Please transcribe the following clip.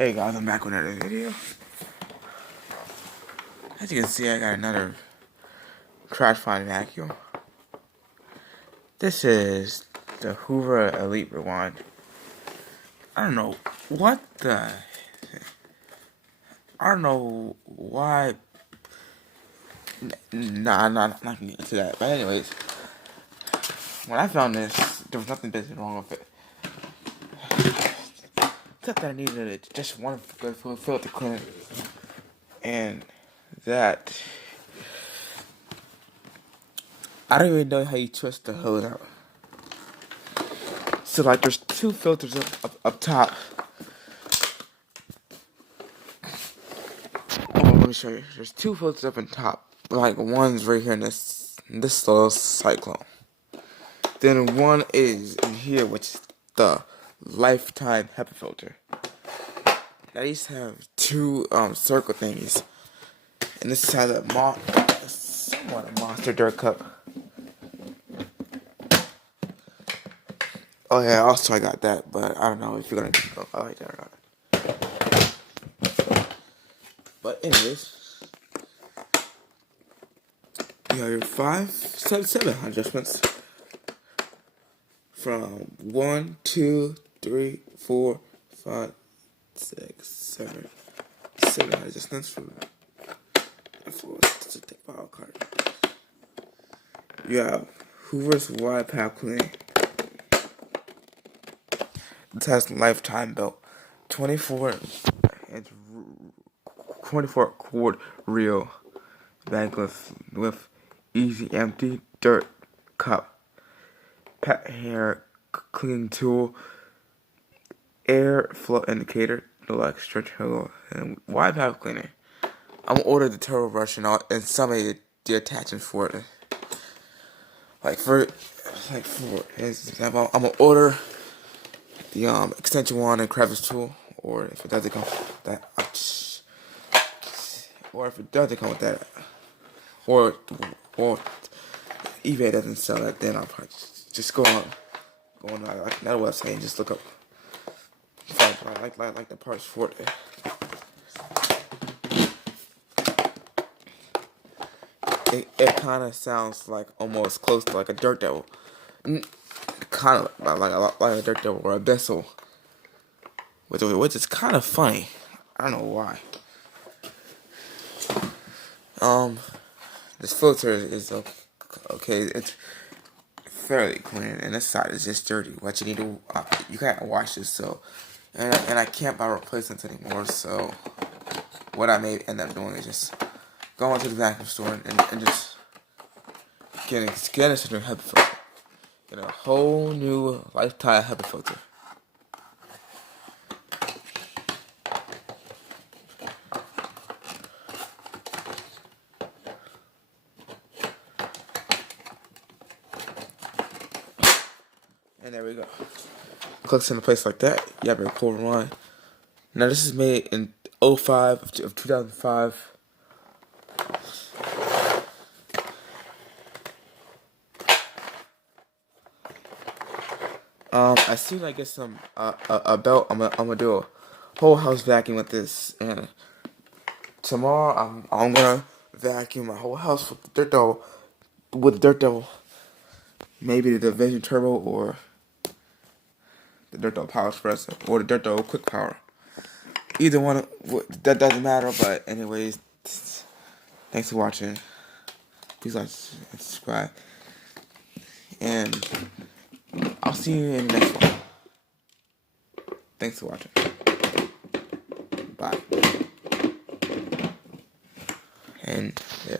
Hey guys, I'm back with another video. As you can see, I got another trash find vacuum. This is the Hoover Elite Rewind. I don't know what the... I don't know why... Nah, I'm not gonna get into that. But anyways, when I found this, there was nothing basically wrong with it. Except that I needed just one filter cleaner. And that... I don't even know how you twist the hose out. So like there's two filters up top. Oh, let me show you. There's two filters up on top. Like one's right here in this little cyclone. Then one is in here, which is the lifetime HEPA filter. Now these have two circle thingies. And this has somewhat a monster dirt cup. Oh yeah, also I got that, but I don't know if you're gonna go I like that or not. But anyways, you have your 7 adjustments from 1, 2, 3, 4, 5, 6, 7 adjustments from the file card. You have Hoover's wide pack cleaning. This has lifetime belt, 24 cord reel bag with easy empty dirt cup, pet hair cleaning tool, air flow indicator, deluxe stretch hole, and wide pack cleaner. I'm gonna order the turbo brush and some of the attachments for it. Like for example, I'm gonna order the extension wand and crevice tool, or if it doesn't come with that, or eBay doesn't sell that, then I'll probably just go on that website and just look up like the parts for it. It kind of sounds like almost close to like a dirt devil, kind of like a dirt devil or a vessel, which is kind of funny. I don't know why. This filter is okay. It's fairly clean, and this side is just dirty. What you need to you can't wash this, so and I can't buy replacements anymore. So what I may end up doing is just going to the vacuum store and just getting a new HEPA filter, get a whole new lifetime HEPA filter. And there we go. Clicks into place like that. You have your pull rewind. Now this is made in 2005. As soon as I get some a belt, I'm gonna do a whole house vacuum with this, and tomorrow I'm gonna vacuum my whole house with the dirt devil, maybe the Division Turbo or the Dirt Devil Power Express or the Dirt Devil Quick Power. Either one, that doesn't matter. But anyways, thanks for watching. Please like and subscribe, and I'll see you in the next one. Thanks for watching. Bye. And yeah.